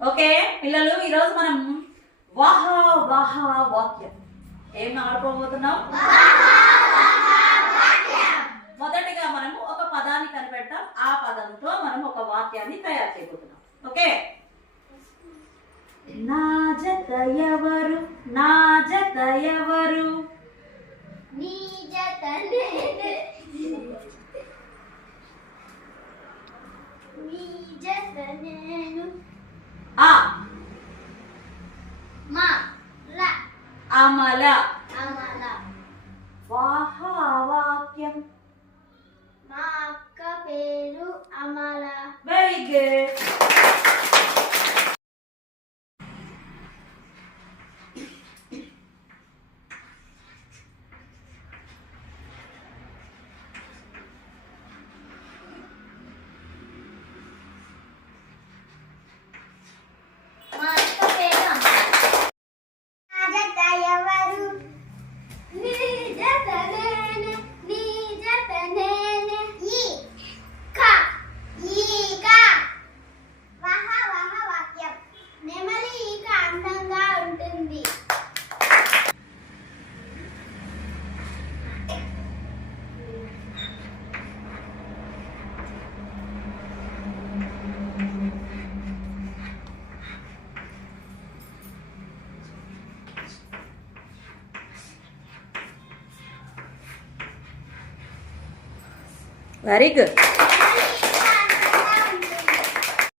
Okay పిల్లలు, ఈరోజు మనం వాహ వాహ వాక్యం ఏం ఆడుకోబోతున్నాం. మొదటిగా మనము ఒక పదాన్ని కనిపెడతాం. ఆ పదంతో మనం ఒక వాక్యాన్ని తయారు చేయబోతున్నాం. ఓకే, నా జత ఎవరు, నా జత ఎవరు, నీ జత నేను, నీ జత నేను, ఆ మా ల అమల, అమల, వాహ వాక్యం, మా అక్క పేరు అమల. Very good. మా అక్క పేరు అమల. నా జత ఎవరు, నీ జత నేను, నీ జత నేనే. ఈక వాహ వాహ వాక్యం. నెమలి ఈక అందంగా ఉంటుంది. Very good.